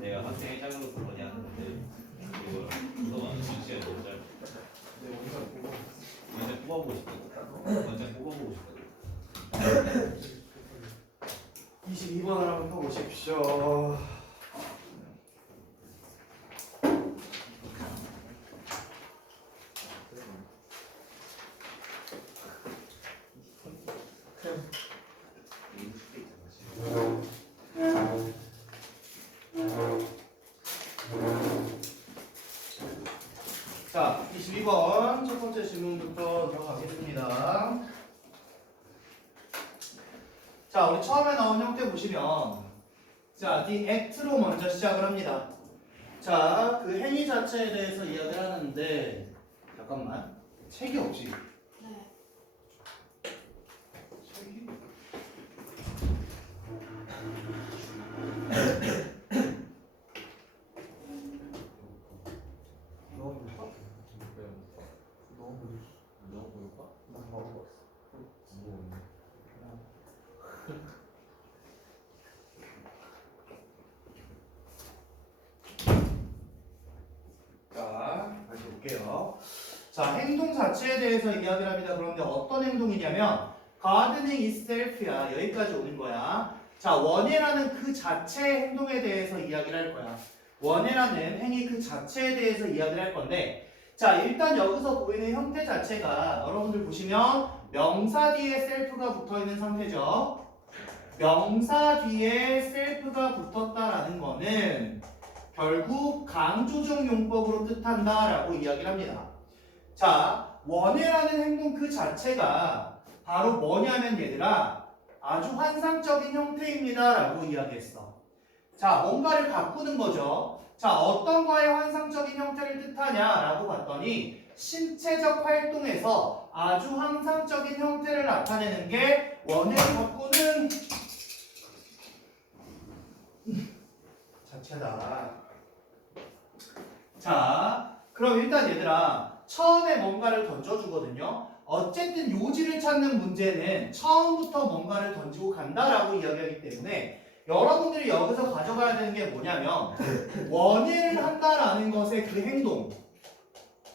내가 학생의 작은 것도 많이 하는데 이거 그동안 시간이 너무 짧아. 내 원상 보고 완전 뽑아보고 싶거든. 완전 뽑아보고 싶거든. 22번을 한번 펴보십시오. 자, 22번 첫 번째 질문부터 들어가겠습니다. 자, 우리 처음에 나온 형태 보시면 자, the act로 먼저 시작을 합니다. 자, 그 행위 자체에 대해서 이야기를 하는데 잠깐만, 책이 없지? 네. 책이? 너무 무서워? 너무 볼까? 나 먹어봤어. 자, 다시 볼게요. 자, 행동 자체에 대해서 이야기를 합니다. 그런데 어떤 행동이냐면 gardening itself야. 여기까지 오는 거야. 자, 원해라는 그 자체의 행동에 대해서 이야기를 할 거야. 원해라는 행위 그 자체에 대해서 이야기를 할 건데, 자, 일단 여기서 보이는 형태 자체가 여러분들 보시면 명사 뒤에 self가 붙어 있는 상태죠. 명사 뒤에 self가 붙었다라는 거는 결국 강조적 용법으로 뜻한다라고 이야기를 합니다. 자, 원해라는 행동 그 자체가 바로 뭐냐면 얘들아 아주 환상적인 형태입니다라고 이야기했어. 자, 뭔가를 바꾸는 거죠. 자, 어떤 거의 환상적인 형태를 뜻하냐라고 봤더니 신체적 활동에서 아주 환상적인 형태를 나타내는 게 원해를 바꾸는 자체다. 자, 그럼 일단 얘들아 처음에 뭔가를 던져주거든요. 어쨌든 요지를 찾는 문제는 처음부터 뭔가를 던지고 간다라고 이야기하기 때문에 여러분들이 여기서 가져가야 되는 게 뭐냐면 원해를 한다라는 것의 그 행동,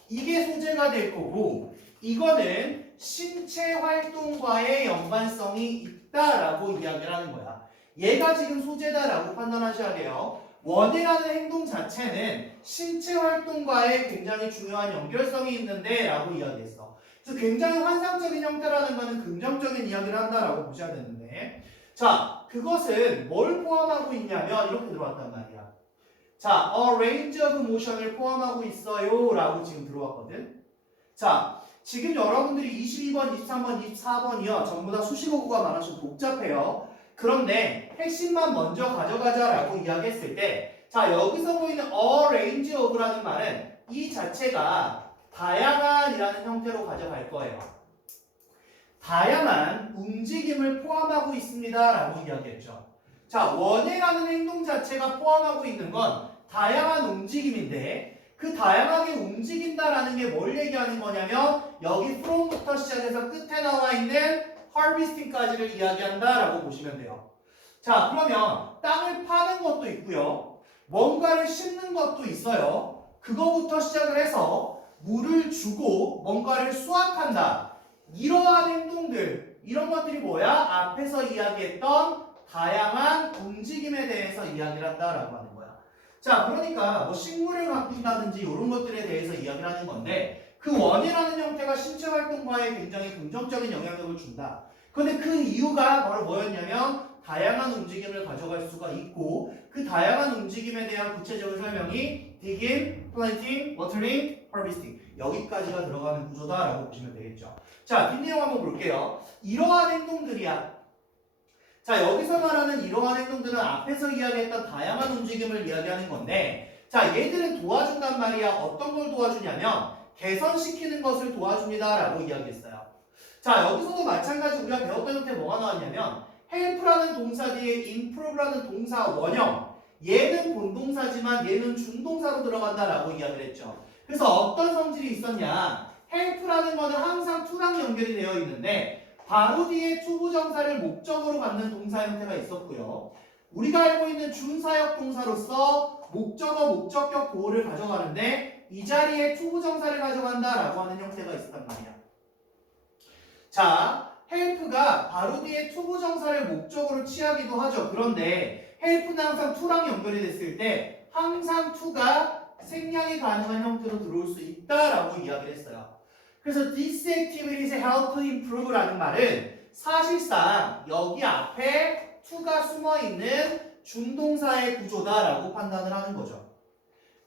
이게 소재가 될 거고 이거는 신체 활동과의 연관성이 있다라고 이야기를 하는 거야. 얘가 지금 소재다라고 판단하셔야 돼요. 원해라는 행동 자체는 신체 활동과의 굉장히 중요한 연결성이 있는데 라고 이야기했어. 그래서 굉장히 환상적인 형태라는 거는 긍정적인 이야기를 한다라고 보셔야 되는데, 자, 그것은 뭘 포함하고 있냐면 이렇게 들어왔단 말이야. 자, a range of motion을 포함하고 있어요 라고 지금 들어왔거든. 자, 지금 여러분들이 22번, 23번, 24번이요 전부 다 수식어구가 많아서 복잡해요. 그런데 핵심만 먼저 가져가자라고 이야기했을 때, 자, 여기서 보이는 a range of라는 말은 이 자체가 다양한이라는 형태로 가져갈 거예요. 다양한 움직임을 포함하고 있습니다라고 이야기했죠. 자, 원해라는 행동 자체가 포함하고 있는 건 다양한 움직임인데 그 다양하게 움직인다라는 게 뭘 얘기하는 거냐면 여기 from부터 시작해서 끝에 나와 있는 harvesting까지를 이야기한다라고 보시면 돼요. 자, 그러면 땅을 파는 것도 있고요. 뭔가를 심는 것도 있어요. 그거부터 시작을 해서 물을 주고 뭔가를 수확한다. 이러한 행동들, 이런 것들이 뭐야? 앞에서 이야기했던 다양한 움직임에 대해서 이야기를 한다라고 하는 거야. 자, 그러니까 뭐 식물을 가꾼다든지 이런 것들에 대해서 이야기를 하는 건데 그 원이라는 형태가 신체 활동과에 굉장히 긍정적인 영향력을 준다. 그런데 그 이유가 바로 뭐였냐면 다양한 움직임을 가져갈 수가 있고 그 다양한 움직임에 대한 구체적인 설명이 digging, planting, watering, harvesting 여기까지가 들어가는 구조다라고 보시면 되겠죠. 자, 뒷내용 한번 볼게요. 이러한 행동들이야. 자, 여기서 말하는 이러한 행동들은 앞에서 이야기했던 다양한 움직임을 이야기하는 건데 자, 얘들은 도와준단 말이야. 어떤 걸 도와주냐면 개선시키는 것을 도와줍니다라고 이야기했어요. 자, 여기서도 마찬가지 우리가 배웠던 형태 뭐가 나왔냐면 help라는 동사 뒤에 improve라는 동사 원형 얘는 본동사지만 얘는 준동사로 들어간다라고 이야기를 했죠. 그래서 어떤 성질이 있었냐 help라는 거는 항상 to랑 연결이 되어 있는데 바로 뒤에 투부정사를 목적으로 갖는 동사 형태가 있었고요. 우리가 알고 있는 준사역 동사로서 목적어, 목적격 보호를 가져가는데 이 자리에 투부정사를 가져간다라고 하는 형태가 있었단 말이야. 자, help가 바로 뒤에 투부정사를 목적으로 취하기도 하죠. 그런데 help는 항상 to랑 연결이 됐을 때 항상 to가 생략이 가능한 형태로 들어올 수 있다라고 이야기를 했어요. 그래서 this activities help improve라는 말은 사실상 여기 앞에 to가 숨어있는 준동사의 구조다라고 판단을 하는 거죠.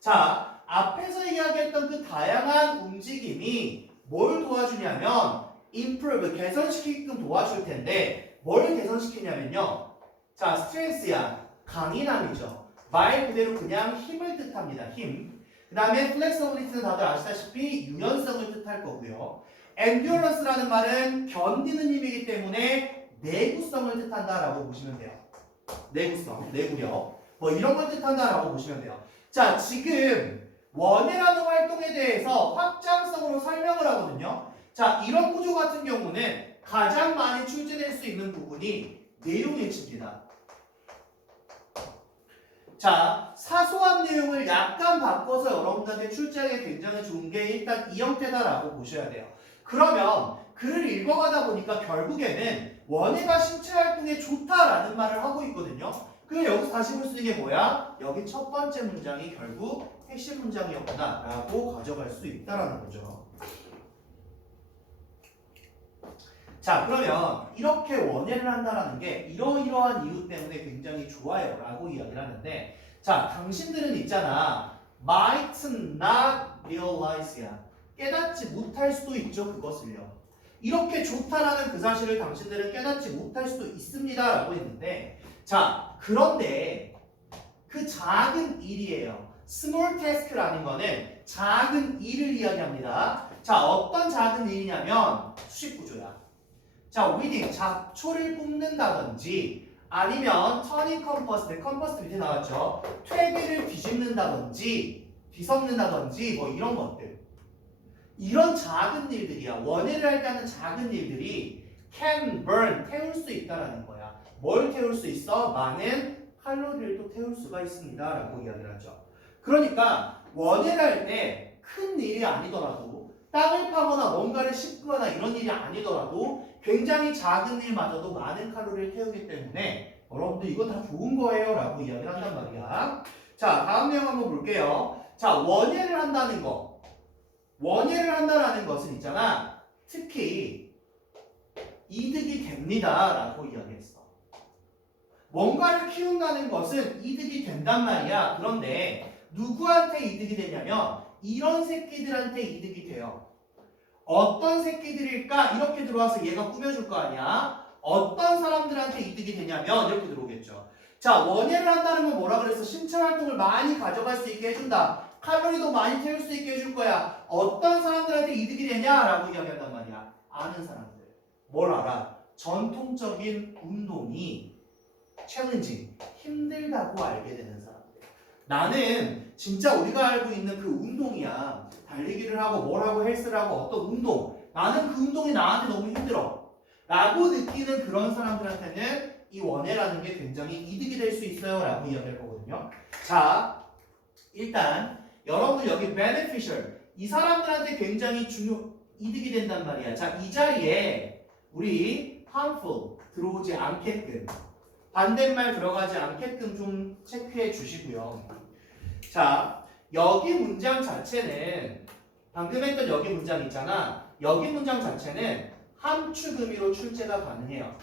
자, 앞에서 이야기했던 그 다양한 움직임이 뭘 도와주냐면 improve, 개선시키게끔 도와줄 텐데 뭘 개선시키냐면요. 자, 스트렝스야, 강인함이죠. 말 그대로 그냥 힘을 뜻합니다. 힘. 그 다음에 flexibility는 다들 아시다시피 유연성을 뜻할 거고요. endurance라는 말은 견디는 힘이기 때문에 내구성을 뜻한다라고 보시면 돼요. 내구성, 내구력 뭐 이런 걸 뜻한다라고 보시면 돼요. 자, 지금 원해라는 활동에 대해서 확장성으로 설명을 하거든요. 자, 이런 구조 같은 경우는 가장 많이 출제될 수 있는 부분이 내용일치입니다. 자, 사소한 내용을 약간 바꿔서 여러분들한테 출제하기 굉장히 좋은 게 일단 이 형태다라고 보셔야 돼요. 그러면 글을 읽어가다 보니까 결국에는 원해가 신체 활동에 좋다라는 말을 하고 있거든요. 그럼 여기서 다시 볼 수 있는 게 뭐야? 여기 첫 번째 문장이 결국 핵심 문장이었구나 라고 가져갈 수 있다라는 거죠. 자, 그러면 이렇게 원해를 한다라는 게 이러이러한 이유 때문에 굉장히 좋아요 라고 이야기를 하는데, 자, 당신들은 있잖아, might not realize야, 깨닫지 못할 수도 있죠. 그것을요. 이렇게 좋다라는 그 사실을 당신들은 깨닫지 못할 수도 있습니다 라고 했는데, 자, 그런데 그 작은 일이에요. small task라는 거는 작은 일을 이야기합니다. 자, 어떤 작은 일이냐면 수식구조야. 자, reading, 잡초를 뽑는다든지 아니면 turning compass, 컴퍼스 밑에 나왔죠. 퇴비를 뒤집는다든지 뒤섞는다든지 뭐 이런 것들. 이런 작은 일들이야. 원해를 할 때 하는 작은 일들이 can burn, 태울 수 있다라는 거야. 뭘 태울 수 있어? 많은 칼로리를 또 태울 수가 있습니다 라고 이야기를 하죠. 그러니까 원해를 할 때 큰 일이 아니더라도, 땅을 파거나 뭔가를 씹거나 이런 일이 아니더라도 굉장히 작은 일마저도 많은 칼로리를 태우기 때문에 여러분들 이거 다 좋은 거예요 라고 이야기를 한단 말이야. 자, 다음 내용 한번 볼게요. 자, 원해를 한다는 거, 원해를 한다라는 것은 있잖아, 특히 이득이 됩니다 라고 이야기했어. 뭔가를 키운다는 것은 이득이 된단 말이야. 그런데 누구한테 이득이 되냐면 이런 새끼들한테 이득이 돼요. 어떤 새끼들일까? 이렇게 들어와서 얘가 꾸며줄 거 아니야. 어떤 사람들한테 이득이 되냐면 이렇게 들어오겠죠. 자, 원해를 한다는 건 뭐라 그랬어? 신체 활동을 많이 가져갈 수 있게 해준다. 칼로리도 많이 태울 수 있게 해줄 거야. 어떤 사람들한테 이득이 되냐라고 이야기한단 말이야. 아는 사람들. 뭘 알아? 전통적인 운동이 챌린징, 힘들다고 알게 되는 사람들. 나는 진짜 우리가 알고 있는 그 운동이야. 달리기를 하고 뭘 하고 헬스를 하고 어떤 운동, 나는 그 운동이 나한테 너무 힘들어 라고 느끼는 그런 사람들한테는 이 원해라는 게 굉장히 이득이 될 수 있어요 라고 이야기할 거거든요. 자, 일단 여러분 여기 beneficial, 이 사람들한테 굉장히 이득이 된단 말이야. 자, 이 자리에 우리 harmful 들어오지 않게끔, 반대말 들어가지 않게끔 좀 체크해 주시고요. 자, 여기 문장 자체는 방금 했던 여기 문장 있잖아. 여기 문장 자체는 함축 의미로 출제가 가능해요.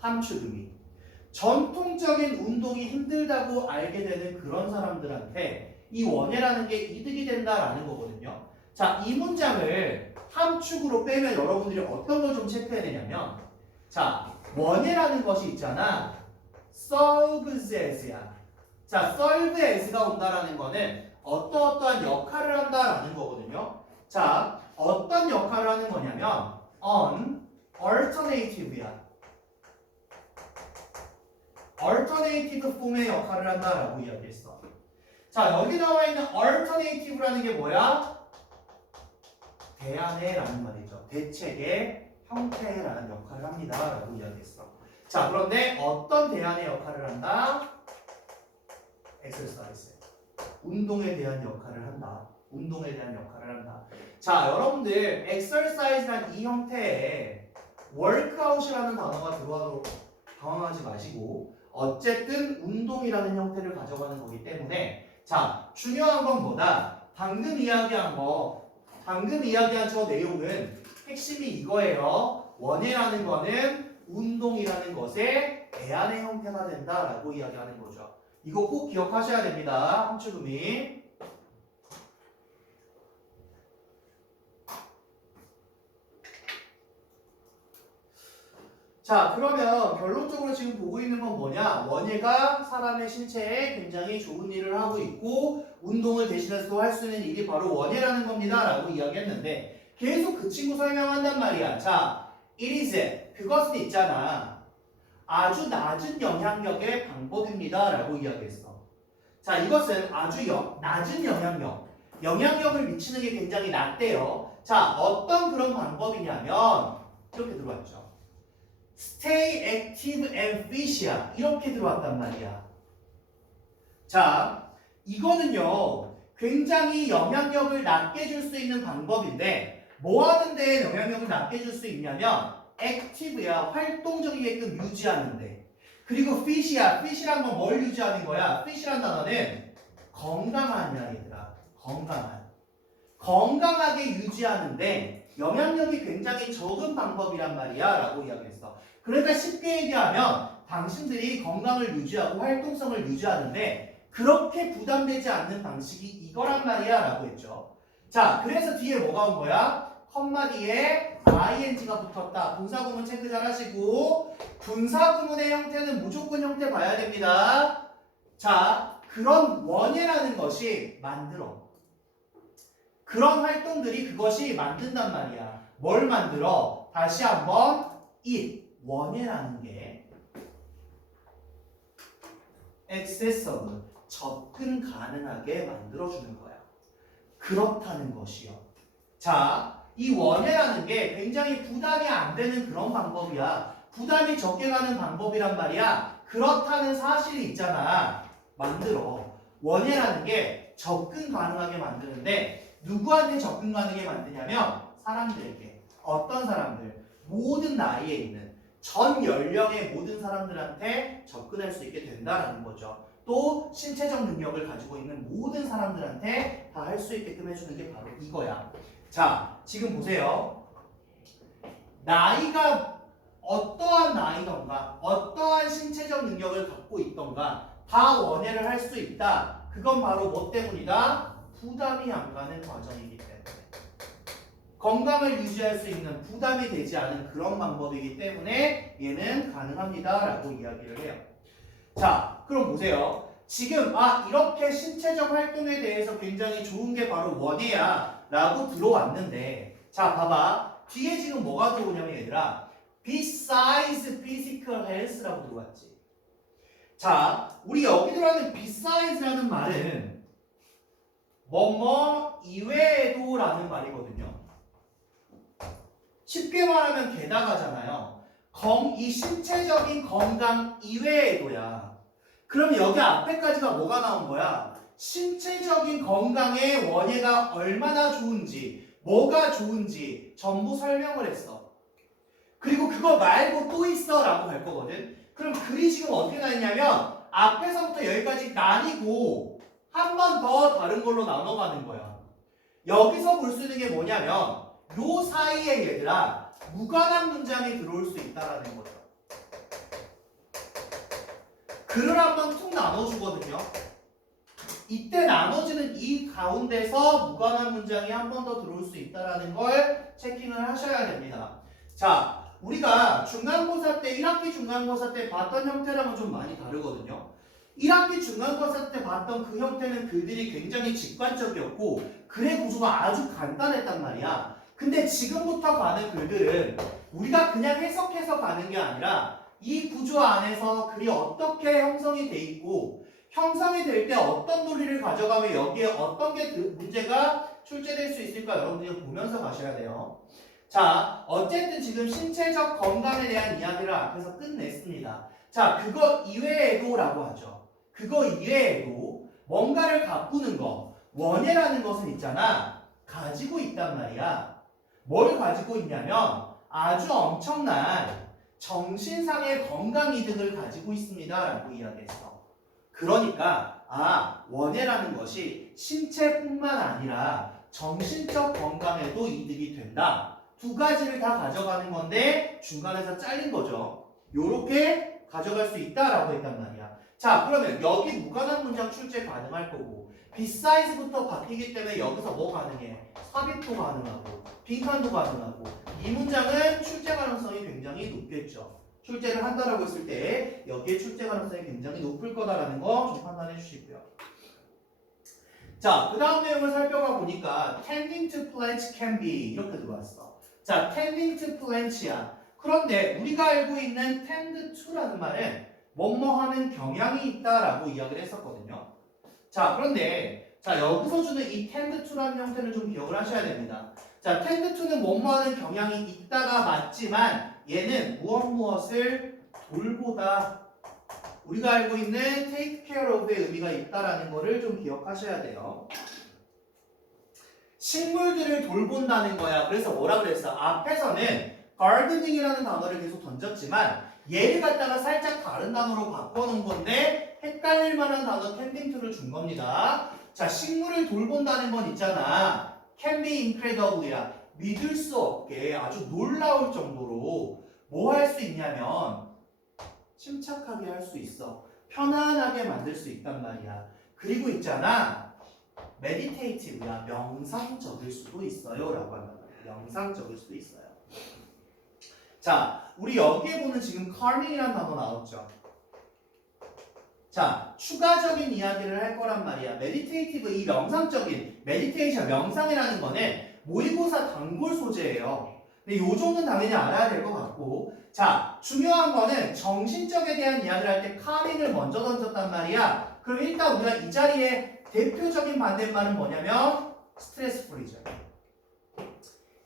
함축 의미. 전통적인 운동이 힘들다고 알게 되는 그런 사람들한테 이 원해라는 게 이득이 된다라는 거거든요. 자, 이 문장을 함축으로 빼면 여러분들이 어떤 걸 좀 체크해야 되냐면, 자, 원해라는 것이 있잖아. serves as야. 자, serve as가 온다라는 거는 어떠한 역할을 한다라는 거거든요. 자, 어떤 역할을 하는 거냐면 on alternative야. alternative form의 역할을 한다라고 이야기했어. 자, 여기 나와 있는 alternative라는 게 뭐야? 대안해라는 말이죠. 대책의 형태라는 역할을 합니다라고 이야기했어. 자, 그런데 어떤 대안의 역할을 한다? exercise. 운동에 대한 역할을 한다. 운동에 대한 역할을 한다. 자, 여러분들 exercise란 이 형태에 workout이라는 단어가 들어와도 당황하지 마시고 어쨌든 운동이라는 형태를 가져가는 거기 때문에 자, 중요한 건 뭐다? 방금 이야기한 저 내용은 핵심이 이거예요. 원예라는 거는 운동이라는 것의 대안의 형태가 된다라고 이야기하는 거죠. 이거 꼭 기억하셔야 됩니다. 함축음이. 자, 그러면 결론적으로 지금 보고 있는 건 뭐냐? 원예가 사람의 신체에 굉장히 좋은 일을 하고 있고 운동을 대신해서도 할 수 있는 일이 바로 원예라는 겁니다 라고 이야기했는데 계속 그 친구 설명한단 말이야. 자, it is, 그것은 있잖아. 아주 낮은 영향력의 방법입니다 라고 이야기했어. 자, 이것은 아주 낮은 영향력을 미치는 게 굉장히 낮대요. 자, 어떤 그런 방법이냐면 이렇게 들어왔죠. Stay active and fit이야. 이렇게 들어왔단 말이야. 자, 이거는요 굉장히 영향력을 낮게 줄 수 있는 방법인데 뭐 하는 데에 영향력을 낮게 줄 수 있냐면 active야. 활동적이게끔 유지하는데. 그리고 fit이야. fit이란 건 뭘 유지하는 거야? fit이란 단어는 건강한이야 얘들아. 건강하게 유지하는데 영향력이 굉장히 적은 방법이란 말이야 라고 이야기했어. 그러니까 쉽게 얘기하면 당신들이 건강을 유지하고 활동성을 유지하는데 그렇게 부담되지 않는 방식이 이거란 말이야 라고 했죠. 자, 그래서 뒤에 뭐가 온 거야? 컴마 뒤에 ing가 붙었다. 분사구문 체크 잘 하시고 분사구문의 형태는 무조건 형태 봐야 됩니다. 자, 그런 원예라는 것이 만들어. 그런 활동들이 그것이 만든단 말이야. 뭘 만들어? 다시 한번 원예라는 게 accessible, 접근 가능하게 만들어주는 거야. 그렇다는 것이요. 자, 이 원예라는 게 굉장히 부담이 안 되는 그런 방법이야. 부담이 적게 가는 방법이란 말이야. 그렇다는 사실이 있잖아. 만들어. 원예라는 게 접근 가능하게 만드는데 누구한테 접근 가능하게 만드냐면 사람들에게. 어떤 사람들? 모든 나이에 있는 전 연령의 모든 사람들한테 접근할 수 있게 된다라는 거죠. 또 신체적 능력을 가지고 있는 모든 사람들한테 다 할 수 있게끔 해주는 게 바로 이거야. 자, 지금 보세요. 나이가 어떠한 나이던가 어떠한 신체적 능력을 갖고 있던가 다 원예를 할 수 있다. 그건 바로 뭐 때문이다? 부담이 안 가는 과정이기 때문에. 건강을 유지할 수 있는 부담이 되지 않은 그런 방법이기 때문에 얘는 가능합니다 라고 이야기를 해요. 자, 그럼 보세요. 지금 이렇게 신체적 활동에 대해서 굉장히 좋은 게 바로 원예야 라고 들어왔는데 자, 봐봐. 뒤에 지금 뭐가 들어오냐면 얘들아 besides physical health라고 들어왔지. 자, 우리 여기 들어가는 besides라는 말은 뭐뭐 이외에도 라는 말이거든요. 쉽게 말하면 게다가잖아요. 이 신체적인 건강 이외에도야. 그럼 여기 앞에까지가 뭐가 나온 거야? 신체적인 건강의 원예가 얼마나 좋은지, 뭐가 좋은지 전부 설명을 했어. 그리고 그거 말고 또 있어 라고 할 거거든. 그럼 글이 지금 어떻게 나 있냐면 앞에서부터 여기까지 나뉘고 한 번 더 다른 걸로 나눠가는 거야. 여기서 볼 수 있는 게 뭐냐면 요 사이에 얘들아 무관한 문장이 들어올 수 있다라는 거죠. 글을 한번 툭 나눠주거든요. 이때 나눠지는 이 가운데서 무관한 문장이 한 번 더 들어올 수 있다라는 걸 체킹을 하셔야 됩니다. 자, 우리가 중간고사 때 1학기 중간고사 때 봤던 형태랑은 좀 많이 다르거든요. 1학기 중간고사 때 봤던 그 형태는 글들이 굉장히 직관적이었고 글의 구조가 아주 간단했단 말이야. 근데 지금부터 가는 글들은 우리가 그냥 해석해서 가는 게 아니라 이 구조 안에서 글이 어떻게 형성이 돼 있고 형성이 될 때 어떤 논리를 가져가면 여기에 어떤 게 문제가 출제될 수 있을까 여러분들이 보면서 가셔야 돼요. 자, 어쨌든 지금 신체적 건강에 대한 이야기를 앞에서 끝냈습니다. 자, 그거 이외에도 라고 하죠. 그거 이외에도 뭔가를 가꾸는 거, 원예라는 것은 있잖아. 가지고 있단 말이야. 뭘 가지고 있냐면 아주 엄청난 정신상의 건강 이득을 가지고 있습니다. 라고 이야기했어. 그러니까 원예라는 것이 신체뿐만 아니라 정신적 건강에도 이득이 된다. 두 가지를 다 가져가는 건데 중간에서 잘린 거죠. 요렇게 가져갈 수 있다라고 했단 말이야. 자, 그러면 여기 무관한 문장 출제 가능할 거고 beside부터 바뀌기 때문에 여기서 뭐 가능해? 삽입도 가능하고 빈칸도 가능하고 이 문장은 출제 가능성이 굉장히 높겠죠. 출제를 한다라고 했을 때 여기에 출제 가능성이 굉장히 높을 거다라는 거 좀 판단해 주시고요. 자, 그 다음 내용을 살펴봐 보니까 tending to plants can be 이렇게 들어왔어. 자, tending to plants야. 그런데 우리가 알고 있는 tend to라는 말은 뭐뭐 하는 경향이 있다라고 이야기를 했었거든요. 자, 그런데 자 여기서 주는 이 tend to라는 형태를 좀 기억을 하셔야 됩니다. 자, tend to는 뭐뭐 하는 경향이 있다가 맞지만 얘는 무엇을 돌보다 우리가 알고 있는 take care of의 의미가 있다라는 거를 좀 기억하셔야 돼요. 식물들을 돌본다는 거야. 그래서 뭐라 그랬어? 앞에서는 gardening이라는 단어를 계속 던졌지만 얘를 갖다가 살짝 다른 단어로 바꿔놓은 건데 헷갈릴 만한 단어 tending to를 준 겁니다. 자, 식물을 돌본다는 건 있잖아. can be incredibly야. 믿을 수 없게 아주 놀라울 정도로 뭐 할 수 있냐면 침착하게 할 수 있어. 편안하게 만들 수 있단 말이야. 그리고 있잖아. meditative야. 명상적일 수도 있어요. 라고 한단 말이야. 명상적일 수도 있어요. 자, 우리 여기에 보는 지금 calming이라는 단어 나왔죠. 자, 추가적인 이야기를 할 거란 말이야. meditative, 이 명상적인, meditation, 명상이라는 거는 모의고사 단골 소재예요. 근데 요 정도는 당연히 알아야 될 것 같고, 자, 중요한 거는 정신적에 대한 이야기를 할 때 calming을 먼저 던졌단 말이야. 그럼 일단 우리가 이 자리에 대표적인 반대말은 뭐냐면 스트레스 프리죠.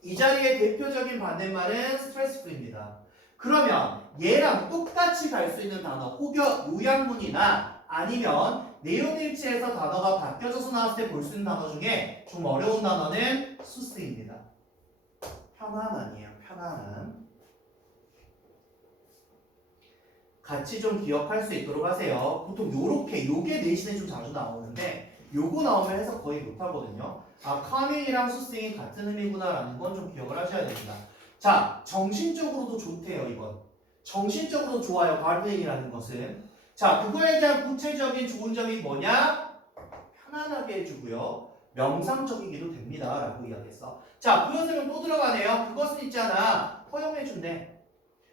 이 자리의 대표적인 반대말은 스트레스 프리입니다. 그러면 얘랑 똑같이 갈 수 있는 단어, 혹여 요약문이나 아니면 내용일지에서 단어가 바뀌어져서 나왔을 때 볼 수 있는 단어 중에 좀 어려운 단어는 수스입니다. 편안함이에요. 편안함. 같이 좀 기억할 수 있도록 하세요. 보통 요렇게, 요게 내신에 좀 자주 나오는데 요거 나오면 해석 거의 못하거든요. calming이랑 soothing이 같은 의미구나라는 건 좀 기억을 하셔야 됩니다. 자, 정신적으로도 좋대요, 이건. 정신적으로 좋아요, gardening이라는 것은. 자, 그거에 대한 구체적인 좋은 점이 뭐냐? 편안하게 해주고요. 명상적이기도 됩니다. 라고 이야기했어. 자, 부연 설명 또 들어가네요. 그것은 있잖아. 허용해준대.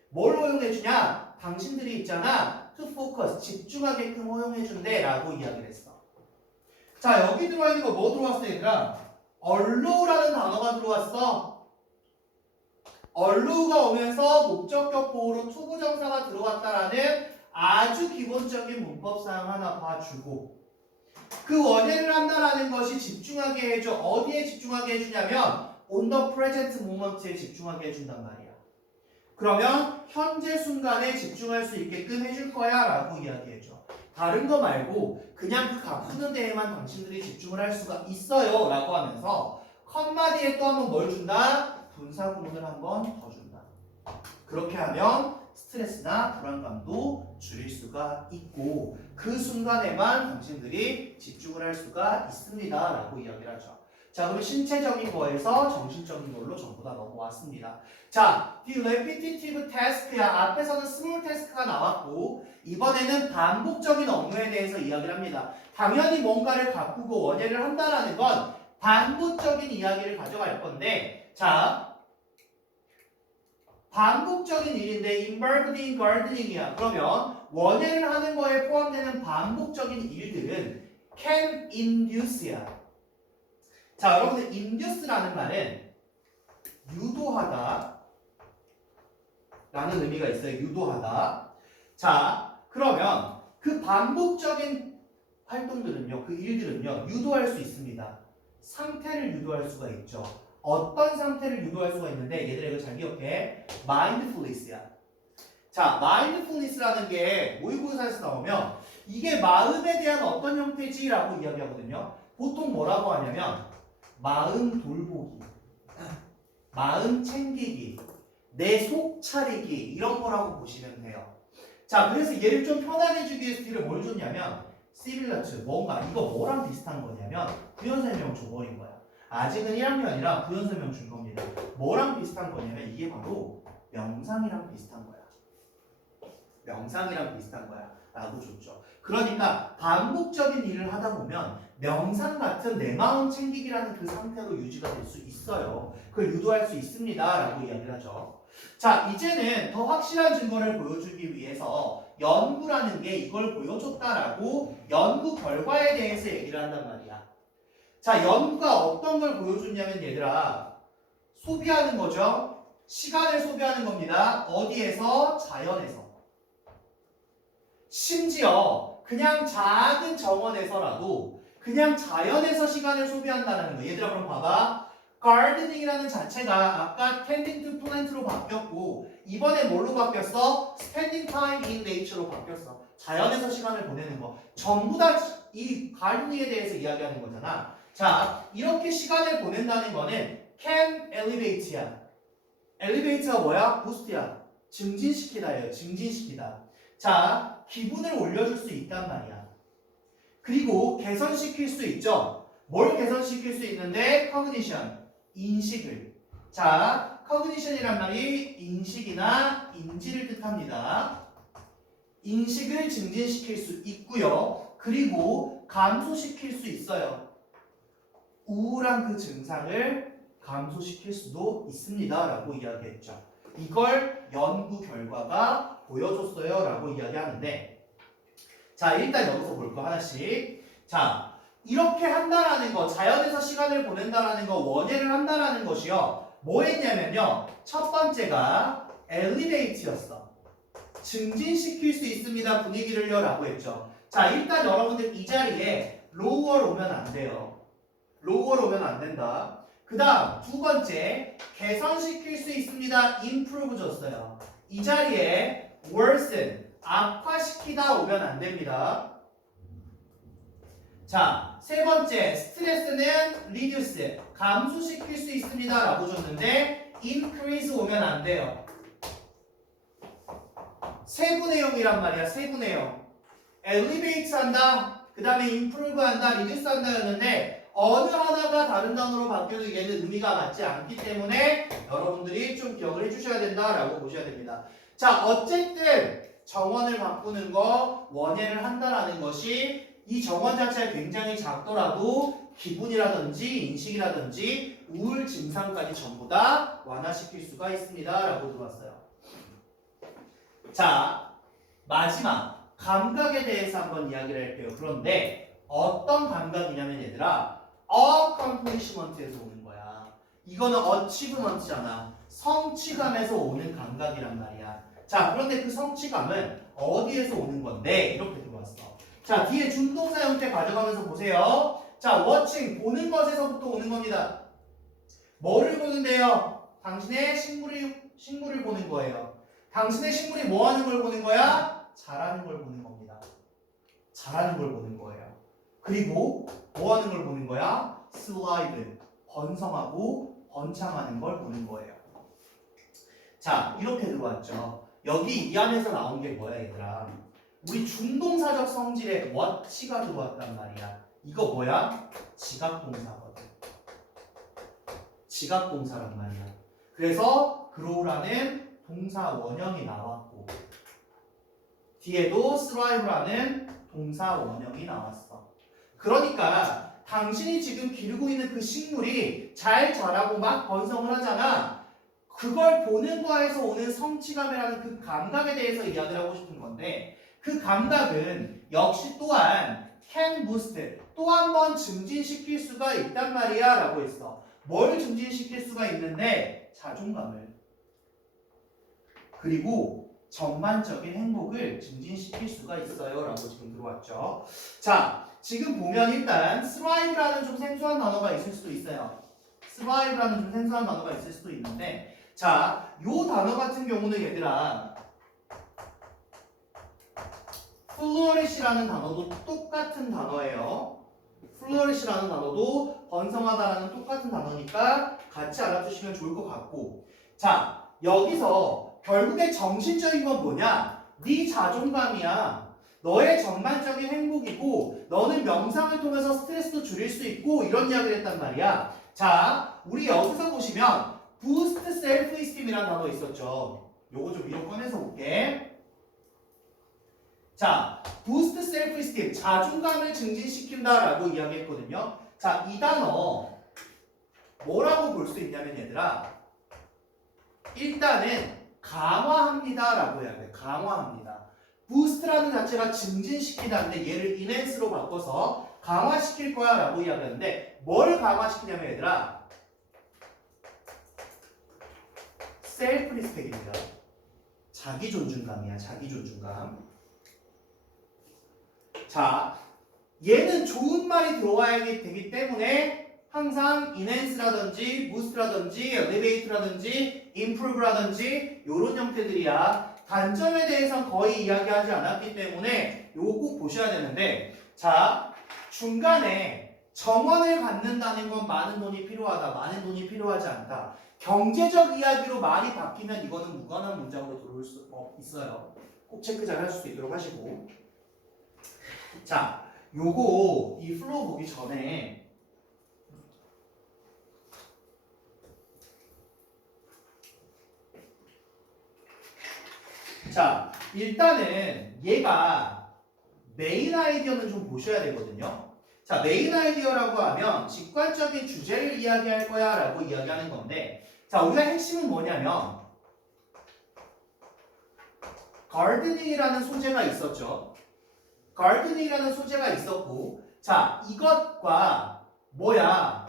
뭘 허용해주냐? 당신들이 있잖아. to focus, 집중하게끔 허용해준대. 라고 이야기를 했어. 자, 여기 들어와 있는 거 뭐 들어왔어, 얘들아? allow라는 단어가 들어왔어. allow가 오면서 목적격 보호로 투부정사가 들어왔다라는 아주 기본적인 문법사항 하나 봐주고 그 원예를 한다라는 것이 집중하게 해줘. 어디에 집중하게 해주냐면 on the present moment에 집중하게 해준단 말이야. 그러면 현재 순간에 집중할 수 있게끔 해줄 거야 라고 이야기해줘. 다른 거 말고 그냥 그 가꾸는 데에만 당신들이 집중을 할 수가 있어요 라고 하면서 컴마 뒤에 또 한 번 뭘 준다? 분사 구문을 한 번 더 준다. 그렇게 하면 스트레스나 불안감도 줄일 수가 있고 그 순간에만 당신들이 집중을 할 수가 있습니다 라고 이야기를 하죠. 자, 그럼 신체적인 거에서 정신적인 걸로 전부 다 넘어왔습니다. 자, the repetitive task야. 앞에서는 small task가 나왔고 이번에는 반복적인 업무에 대해서 이야기를 합니다. 당연히 뭔가를 가꾸고 원예를 한다라는 건 반복적인 이야기를 가져갈 건데 자, 반복적인 일인데 involved in gardening이야. 그러면 원예를 하는 거에 포함되는 반복적인 일들은 can induce야. 자, 여러분들 induce라는 말은 유도하다 라는 의미가 있어요. 유도하다. 자, 그러면 그 반복적인 활동들은요, 그 일들은요, 유도할 수 있습니다. 상태를 유도할 수가 있죠. 어떤 상태를 유도할 수가 있는데 얘들아 이거 잘 기억해. mindfulness야. 자, mindfulness라는 게 모의고사에서 나오면 이게 마음에 대한 어떤 형태지라고 이야기하거든요. 보통 뭐라고 하냐면 마음 돌보기, 마음 챙기기, 내 속 차리기 이런 거라고 보시면 돼요. 자, 그래서 얘를 좀 편하게 해주기 위해서 뒤를 뭘 줬냐면 시빌러츠, 뭔가 이거 뭐랑 비슷한 거냐면 부연 설명 줘버린 거야. 아직은 1학년이라 부연 설명 준 겁니다. 뭐랑 비슷한 거냐면 이게 바로 명상이랑 비슷한 거야. 명상이랑 비슷한 거야 라고 줬죠. 그러니까 반복적인 일을 하다 보면 명상 같은 내 마음 챙기기라는 그 상태로 유지가 될 수 있어요. 그걸 유도할 수 있습니다 라고 이야기를 하죠. 자, 이제는 더 확실한 증거를 보여주기 위해서 연구라는 게 이걸 보여줬다라고 연구 결과에 대해서 얘기를 한단 말이야. 자, 연구가 어떤 걸 보여줬냐면 얘들아 소비하는 거죠. 시간을 소비하는 겁니다. 어디에서? 자연에서. 심지어 그냥 작은 정원에서라도 그냥 자연에서 시간을 소비한다는 거. 얘들아 그럼 봐봐. gardening이라는 자체가 아까 tending to plant로 바뀌었고 이번에 뭘로 바뀌었어? spending time in nature로 바뀌었어. 자연에서 시간을 보내는 거. 전부 다 이 gardening에 대해서 이야기하는 거잖아. 자, 이렇게 시간을 보낸다는 거는 can elevate야. elevate가 뭐야? boost야. 증진시키다예요. 증진시키다. 자, 기분을 올려줄 수 있단 말이야. 그리고 개선시킬 수 있죠. 뭘 개선시킬 수 있는데? cognition, 인식을. 자, cognition이란 말이 인식이나 인지를 뜻합니다. 인식을 증진시킬 수 있고요. 그리고 감소시킬 수 있어요. 우울한 그 증상을 감소시킬 수도 있습니다 라고 이야기했죠. 이걸 연구 결과가 보여줬어요 라고 이야기하는데, 자 일단 여기서 볼 거 하나씩. 자, 이렇게 한다라는 거, 자연에서 시간을 보낸다라는 거, 원예를 한다라는 것이요 뭐 했냐면요, 첫 번째가 elevate였어. 증진시킬 수 있습니다 분위기를요 라고 했죠. 자, 일단 여러분들 이 자리에 lower 오면 안 돼요. lower 오면 안 된다. 그 다음 두 번째, 개선시킬 수 있습니다 improve 줬어요. 이 자리에 worsen, 악화시키다 오면 안 됩니다. 자, 세 번째, 스트레스는 reduce, 감소시킬 수 있습니다 라고 줬는데 increase 오면 안 돼요. 세부 내용이란 말이야. 세부 내용. elevate 한다, 그 다음에 improve 한다, reduce 한다 였는데 어느 하나가 다른 단어로 바뀌어도 얘는 의미가 맞지 않기 때문에 여러분들이 좀 기억을 해주셔야 된다라고 보셔야 됩니다. 자, 어쨌든 정원을 바꾸는 거, 원예를 한다라는 것이 이 정원 자체가 굉장히 작더라도 기분이라든지 인식이라든지 우울 증상까지 전부 다 완화시킬 수가 있습니다 라고 들어왔어요. 자, 마지막 감각에 대해서 한번 이야기를 할게요. 그런데 어떤 감각이냐면 얘들아 accomplishment에서 오는 거야. 이거는 achievement잖아. 성취감에서 오는 감각이란 말이야. 자, 그런데 그 성취감은 어디에서 오는 건데? 이렇게 들어왔어. 자, 뒤에 준동사 형태 가져가면서 보세요. 자, watching, 보는 것에서부터 오는 겁니다. 뭐를 보는데요? 당신의 식물을 보는 거예요. 당신의 식물이 뭐 하는 걸 보는 거야? 자라는 걸 보는 겁니다. 자라는 걸 보는 거예요. 그리고 뭐 하는 걸 보는 거야? 슬라이드, 번성하고 번창하는 걸 보는 거예요. 자, 이렇게 들어왔죠. 여기 이 안에서 나온 게 뭐야 얘들아? 우리 준동사적 성질에 what가 들어왔단 말이야. 이거 뭐야? 지각동사거든. 지각동사란 말이야. 그래서 grow라는 동사 원형이 나왔고 뒤에도 thrive라는 동사 원형이 나왔어. 그러니까 당신이 지금 기르고 있는 그 식물이 잘 자라고 막 번성을 하잖아. 그걸 보는 거에서 오는 성취감이라는 그 감각에 대해서 이야기를 하고 싶은 건데, 그 감각은 역시 또한 can boost, 또 한 번 증진시킬 수가 있단 말이야 라고 했어. 뭘 증진시킬 수가 있는데? 자존감을, 그리고 전반적인 행복을 증진시킬 수가 있어요 라고 지금 들어왔죠. 자, 지금 보면 일단 thrive라는 좀 생소한 단어가 있을 수도 있어요. survive라는 좀 생소한 단어가 있을 수도 있는데, 자, 요 단어 같은 경우는 얘들아, flourish라는 단어도 똑같은 단어예요. flourish라는 단어도 번성하다라는 똑같은 단어니까 같이 알아두시면 좋을 것 같고, 자, 여기서 결국에 정신적인 건 뭐냐? 네 자존감이야. 너의 전반적인 행복이고 너는 명상을 통해서 스트레스도 줄일 수 있고 이런 이야기를 했단 말이야. 자, 우리 여기서 보시면 boost self-esteem이라는 단어 있었죠. 요거 좀 위로 꺼내서 볼게. 자, boost self-esteem, 자존감을 증진시킨다라고 이야기했거든요. 자, 이 단어 뭐라고 볼 수 있냐면 얘들아, 일단은 강화합니다라고 해야 돼. 강화합니다. boost라는 자체가 증진시키다는데 얘를 enhance로 바꿔서 강화시킬 거야 라고 이야기하는데, 뭘 강화시키냐면 얘들아, self respect입니다. 자기 존중감이야. 자기 존중감. 자, 얘는 좋은 말이 들어와야 되기 때문에 항상 enhance라든지 boost라든지 elevate라든지 improve라든지 이런 형태들이야. 단점에 대해서는 거의 이야기하지 않았기 때문에 요거 꼭 보셔야 되는데, 자, 중간에 정원을 갖는다는 건 많은 돈이 필요하다, 많은 돈이 필요하지 않다. 경제적 이야기로 말이 바뀌면 이거는 무관한 문장으로 들어올 수 있어요. 꼭 체크 잘 할 수 있도록 하시고. 자, 요거 이 플로우 보기 전에 자, 일단은 얘가 메인 아이디어는 좀 보셔야 되거든요. 자, 메인 아이디어라고 하면 직관적인 주제를 이야기할 거야 라고 이야기하는 건데, 자, 우리가 핵심은 뭐냐면 gardening이라는 소재가 있었죠. gardening이라는 소재가 있었고, 자, 이것과 뭐야?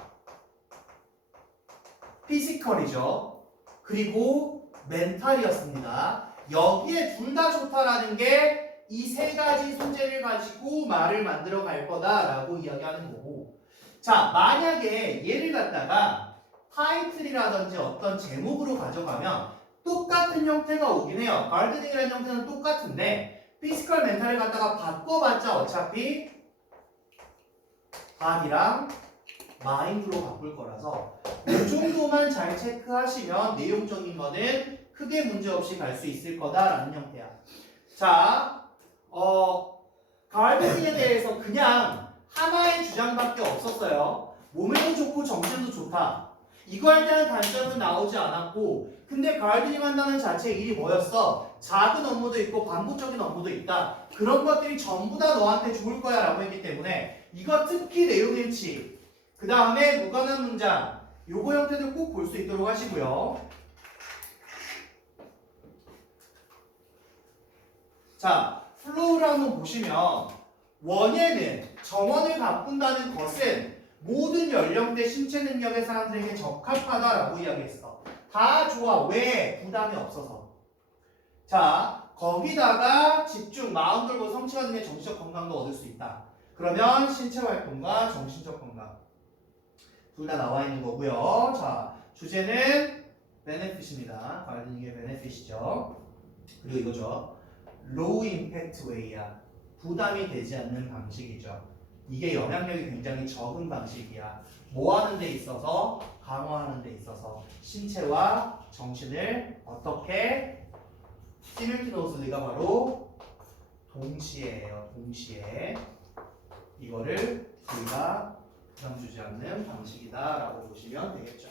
피지컬이죠. 그리고 멘탈이었습니다. 여기에 둘 다 좋다라는 게 이 세 가지 소재를 가지고 말을 만들어 갈 거다라고 이야기하는 거고, 자, 만약에 얘를 갖다가 타이틀이라든지 어떤 제목으로 가져가면 똑같은 형태가 오긴 해요. gardening이라는 형태는 똑같은데 피지컬 멘탈을 갖다가 바꿔봤자 어차피 body랑 마인드로 바꿀 거라서 이 정도만 잘 체크하시면 내용적인 거는 크게 문제없이 갈 수 있을 거다라는 형태야. 자, 가르데닝에 대해서 그냥 하나의 주장밖에 없었어요. 몸에도 좋고 정신도 좋다. 이거 할 때는 단점은 나오지 않았고, 근데 가르데닝 한다는 자체 일이 뭐였어? 작은 업무도 있고 반복적인 업무도 있다. 그런 것들이 전부 다 너한테 좋을 거야 라고 했기 때문에 이거 특히 내용 일치, 그 다음에 무관한 문장, 요거 형태들 꼭 볼 수 있도록 하시고요. 자, 플로우를 한번 보시면 원예는 정원을 가꾼다는 것은 모든 연령대 신체 능력의 사람들에게 적합하다라고 이야기했어. 다 좋아. 왜? 부담이 없어서. 자, 거기다가 집중, 마음 돌고 성취가 되는 정신적 건강도 얻을 수 있다. 그러면 신체 활동과 정신적 건강 둘 다 나와 있는 거고요. 자, 주제는 베네핏입니다. 가르데닝의 베네핏이죠. 그리고 이거죠. low impact way야. 부담이 되지 않는 방식이죠. 이게 영향력이 굉장히 적은 방식이야. 뭐 하는 데 있어서? 강화하는 데 있어서 신체와 정신을 어떻게 시뮬티노슬리가 바로 동시에예요. 동시에 이거를 우리가 부담 주지 않는 방식이다 라고 보시면 되겠죠.